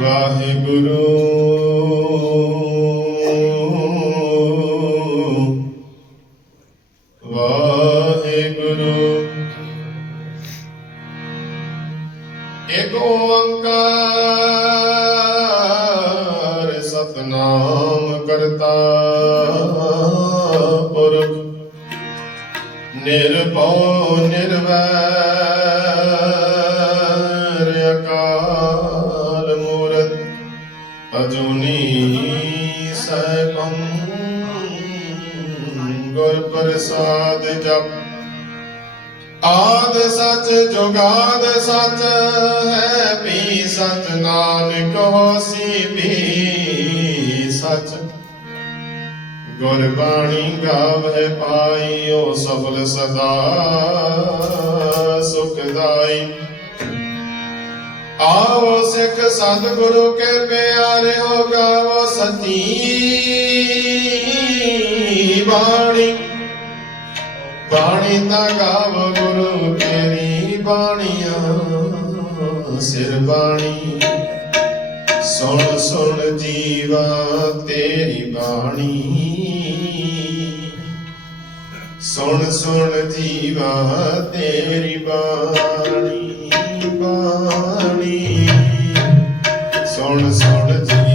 ਵਾਹਿਗੁਰੂ। ਪ੍ਰਸਾਦ ਜਪ। ਆਦ ਸਚ ਜੁਗਾਦ ਸਚ ਹੈ ਪੀ ਸਚ ਨਾਨਕ ਹੋਸੀ ਪੀ ਸਚ। ਗੁਰ ਬਾਣੀ ਗਾਵੇ ਪਾਈਓ ਸਫਲ ਸਦਾ ਸੁਖਦਾਈ ਆਵੋ ਸਿੱਖ ਸਤਿਗੁਰੂ ਕੇ ਪਿਆਰਿਓ ਗਾਵੋ ਸੱਚੀ ਬਾਣੀ। ਬਾਣੀ ਦਾ ਗਾਵ ਗੁਰੂ ਤੇਰੀ ਬਾਣੀਆਂ, ਸਿਰ ਬਾਣੀ। ਸੁਣ ਸੁਣ ਜੀਵਾ ਤੇਰੀ ਬਾਣੀ। ਸੁਣ ਸੁਣ ਜੀਵਾ ਤੇਰੀ ਬਾਣੀ ਬਾਣੀ। ਸੁਣ ਸੁਣ ਜੀਵਾ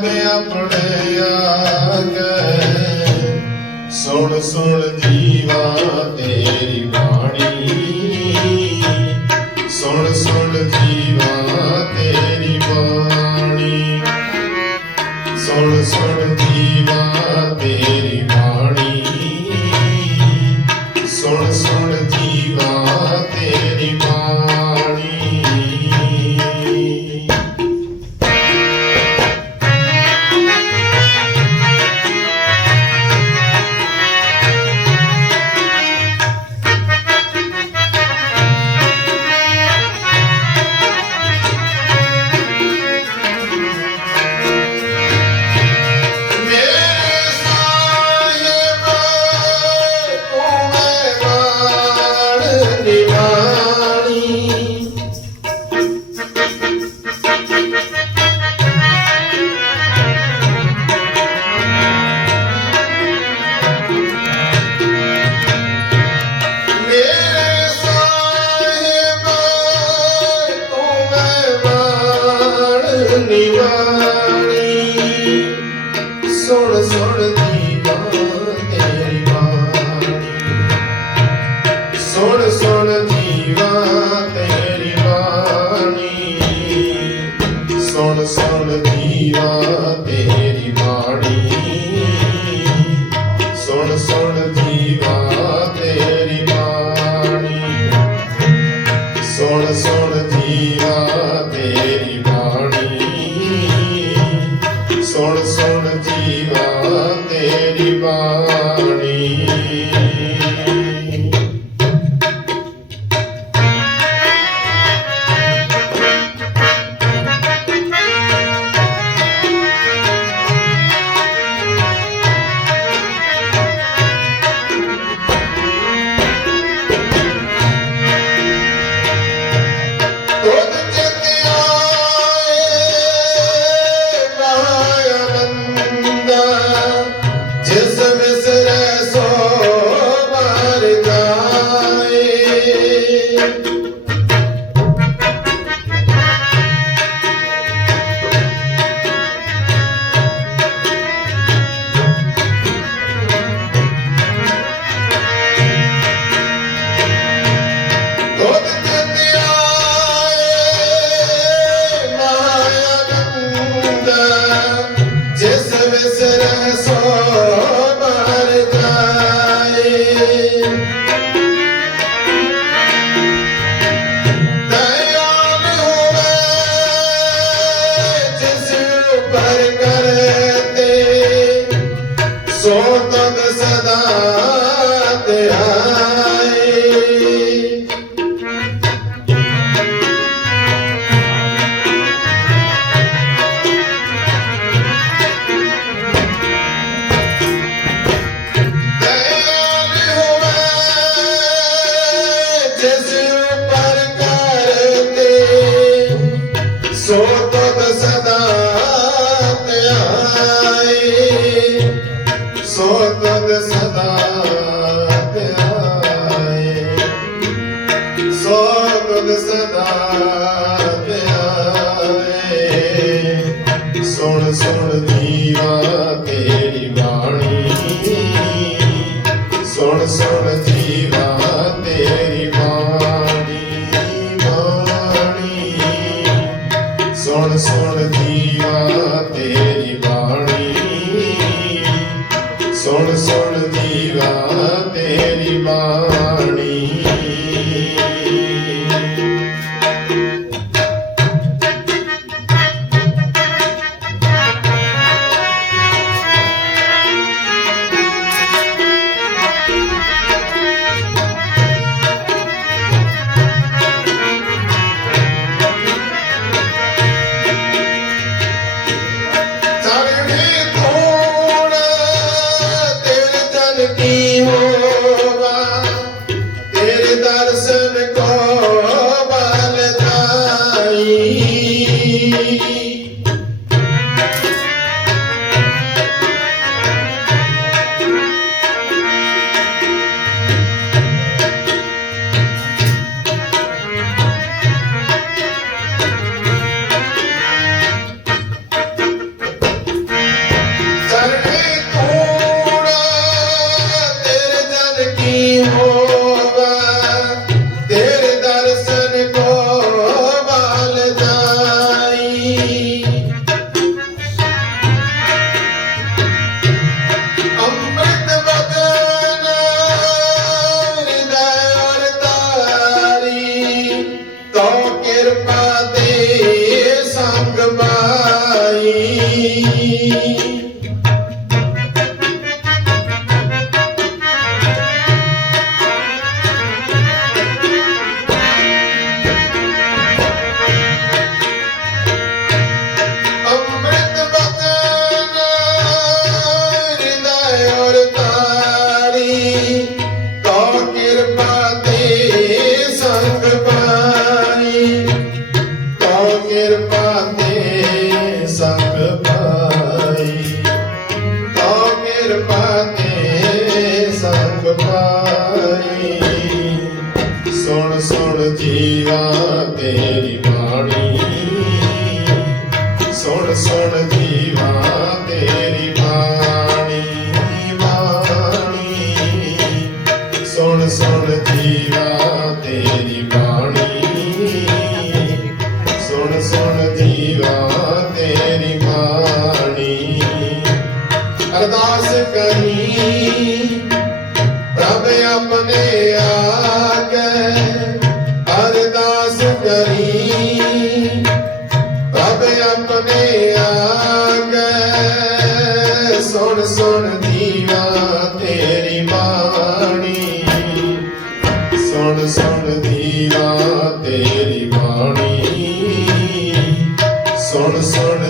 ਪ੍ਰਭ ਆਪਣੇ ਆਗੇ ਸੁਣ ਸੁਣ ਜੀਵਾ ਤੇਰੀ ਸੁਣ ਸੁਣ ਸੁਣ ਜੀਵਾ ਸੁਣ ਸੁਣ ਜੀਵਾ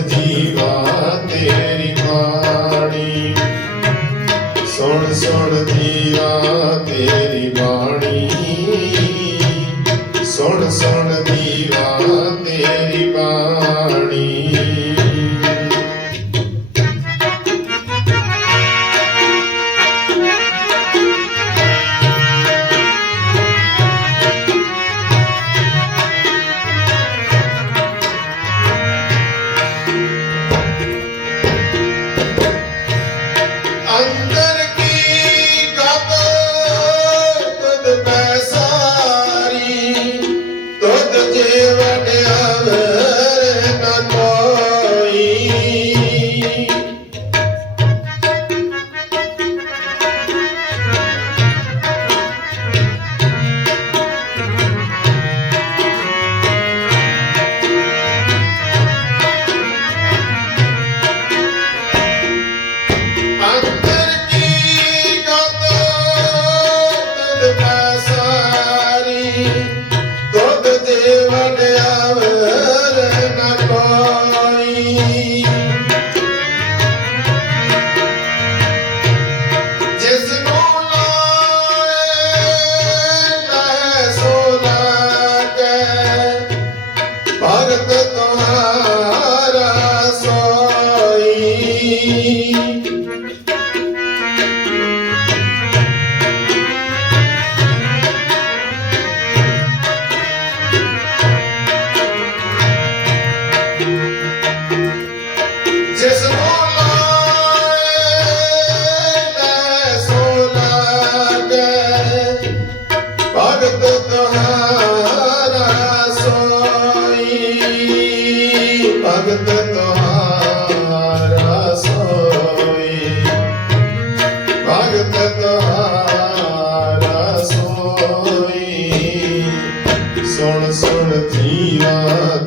सुन थी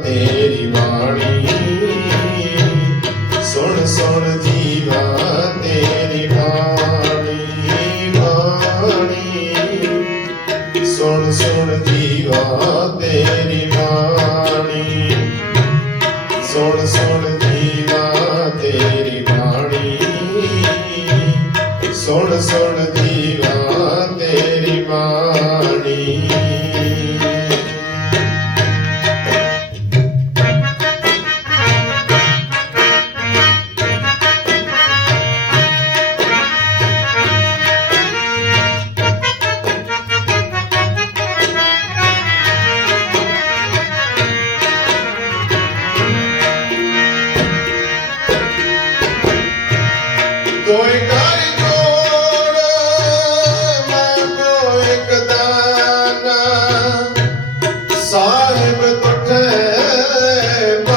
तेरी Hey.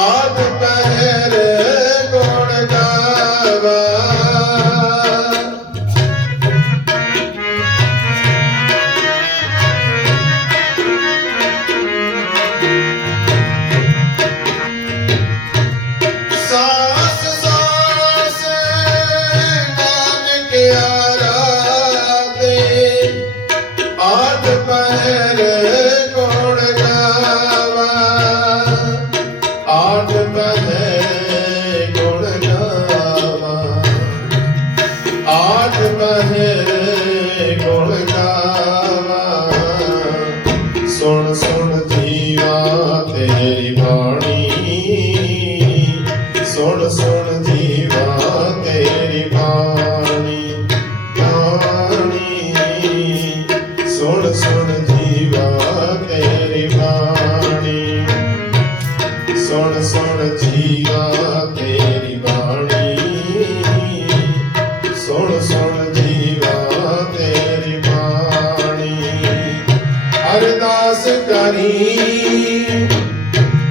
ਆਦ ਪਹਿਰ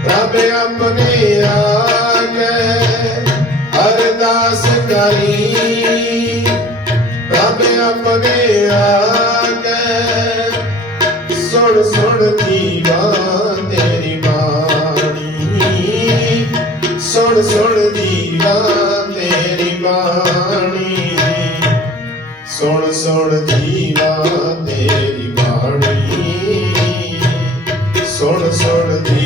ਪ੍ਰਭ ਆਪਣੇ ਆਗੇ ਅਰਦਾਸ ਕਰੀ। ਪ੍ਰਭ ਆਪਣੇ ਆਗੇ ਸੁਣ ਸੁਣ ਜੀਵਾ ਤੇਰੀ ਬਾਣੀ। ਸੁਣ ਸੁਣ ਦੀਵਾ ਤੇਰੀ ਬਾਣੀ। ਸੁਣ ਸੁਣ ਜੀਵਾ ਤੇਰੀ ਬਾਣੀ। ਸੁਣ ਸੁਣ ਜੀਵਾ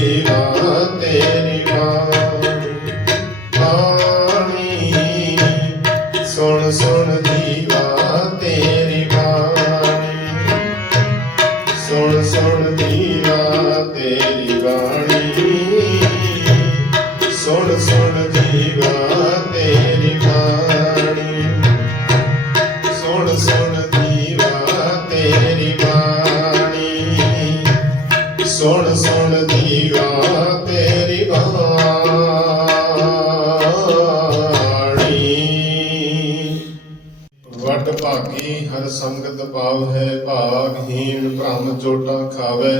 ਸੰਗਤ ਪਾਵ ਹੈ ਭਾਗਹੀਣ ਭ੍ਰਮ ਚੋਟਾਂ ਖਾਵੇ।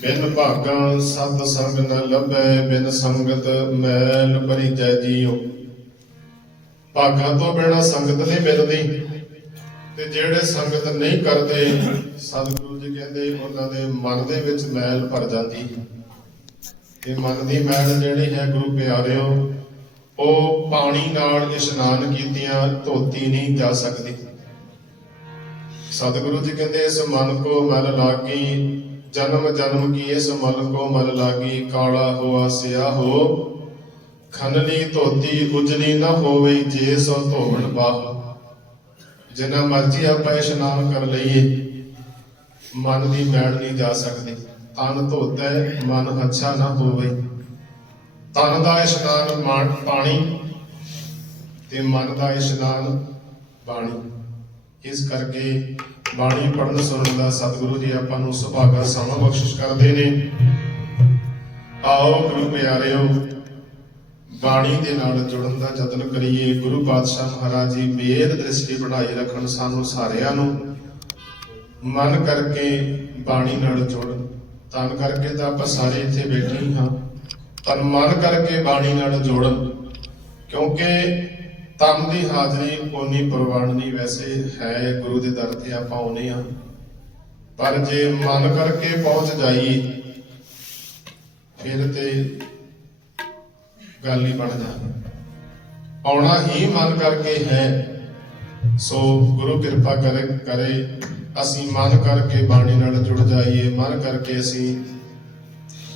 ਬਿਨ ਭਾਗਾਂ ਸਤ ਸੰਗ ਨ ਲੱਭੈ, ਬਿਨ ਸੰਗਤ ਮੈਲ ਭਰੀਜੈ ਜੀਉ। ਭਾਗਾਂ ਤੋਂ ਬਿਨਾ ਸੰਗਤ ਨਹੀਂ ਮਿਲਦੀ। ਤੇ ਜਿਹੜੇ ਸੰਗਤ ਨਹੀਂ ਕਰਦੇ, ਸਤਿਗੁਰੂ ਜੀ ਕਹਿੰਦੇ, ਉਹਨਾਂ ਦੇ ਮਨ ਦੇ ਵਿੱਚ ਮੈਲ ਭਰ ਜਾਂਦੀ ਹੈ। ਤੇ ਮਨ ਦੀ ਮੈਲ ਜਿਹੜੀ ਹੈ, ਗੁਰੂ ਪਿਆਰਿਓ, ਉਹ ਪਾਣੀ ਨਾਲ ਇਸ਼ਨਾਨ ਕੀਤਿਆਂ ਧੋਤੀ ਨਹੀਂ ਜਾ ਸਕਦੀ। ਸਤਿਗੁਰੂ ਜੀ ਕਹਿੰਦੇ, ਇਸ ਮਨ ਕੋ ਮਲ ਲਾਗੀ, ਜਨਮ ਜਨਮ ਕੀ ਇਸ ਮਨ ਕੋ ਮਲ ਲਾਗੀ, ਕਾਲਾ ਹੋਆ ਸਿਆ ਹੋ। ਖਨਲੀ ਧੋਤੀ ਉਜਲੀ ਨਾ ਹੋਵੇ, ਜੇ ਸੋ ਧੋਵਣ ਬਾਹ। ਜਿੰਨਾ ਮਰਜ਼ੀ ਆਪਾਂ ਇਸ਼ਨਾਨ ਕਰ ਲਈਏ, ਮਨ ਦੀ ਮੈਲ ਨਹੀਂ ਜਾ ਸਕਦੀ। ਤਨ ਧੋਤਾ ਮਨ ਅੱਛਾ ਨਾ ਹੋਵੇ। ਤਨ ਦਾ ਇਸ਼ਨਾਨ ਮਨ ਪਾਣੀ ਤੇ ਮਨ ਦਾ ਇਸ਼ਨਾਨ ਬਾਣੀ। ਇਸ ਕਰਕੇ ਬਾਣੀ ਪੜਨ ਸੁਣਨ ਦਾ ਸਤਿਗੁਰੂ ਜੀ ਆਪਾਂ ਨੂੰ ਸੁਭਾਗਾ ਸਮਾਂ ਬਖਸ਼ਿਸ਼ ਕਰਦੇ ਨੇ। ਆਓ ਗੁਰੂ ਪਿਆਰਿਓ, ਬਾਣੀ ਦੇ ਨਾਲ ਜੁੜਨ ਦਾ ਯਤਨ ਕਰੀਏ। ਗੁਰੂ ਪਾਤਸ਼ਾਹ ਮਹਾਰਾਜ ਜੀ ਮੇਰ ਦ੍ਰਿਸ਼ਟੀ ਬਣਾਈ ਰੱਖਣ ਸਾਨੂੰ ਸਾਰਿਆਂ ਨੂੰ। ਮਨ ਕਰਕੇ ਬਾਣੀ ਨਾਲ ਜੁੜਨ ਤਨ ਕਰਕੇ ਤਾਂ ਆਪਾਂ ਸਾਰੇ ਇੱਥੇ ਬੈਠੇ ਹੀ ਹਾਂ। ਪਰ ਮਨ ਕਰਕੇ ਬਾਣੀ ਨਾਲ ਜੋੜਨ। ਕਿਉਂਕਿ ਤਨ ਦੀ ਹਾਜ਼ਰੀ ਕੋਨੀ ਪ੍ਰਵਾਨ ਵੈਸੇ ਹੈ ਗੁਰੂ ਦੇ ਦਰ ਤੇ ਆਪਾਂ ਆਉਨੇ ਆ ਪਰ ਜੇ ਮਨ ਕਰਕੇ ਪਹੁੰਚ ਜਾਈ ਫਿਰ ਤੇ ਗੱਲ ਹੀ ਬਣ ਜਾਂਦੀ। ਆਉਣਾ ਹੀ ਮਨ ਕਰਕੇ ਹੈ, ਸੋ ਗੁਰੂ ਕਿਰਪਾ ਕਰੇ ਕਰੇ। ਅਸੀਂ ਮਨ ਕਰਕੇ ਬਾਣੀ ਨਾਲ ਜੁੜ ਜਾਈਏ, ਮਨ ਕਰਕੇ ਅਸੀਂ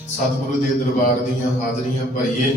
ਸਤਿਗੁਰੂ ਦੇ ਦਰਬਾਰ ਦੀਆਂ ਹਾਜ਼ਰੀਆਂ ਭਰੀਏ।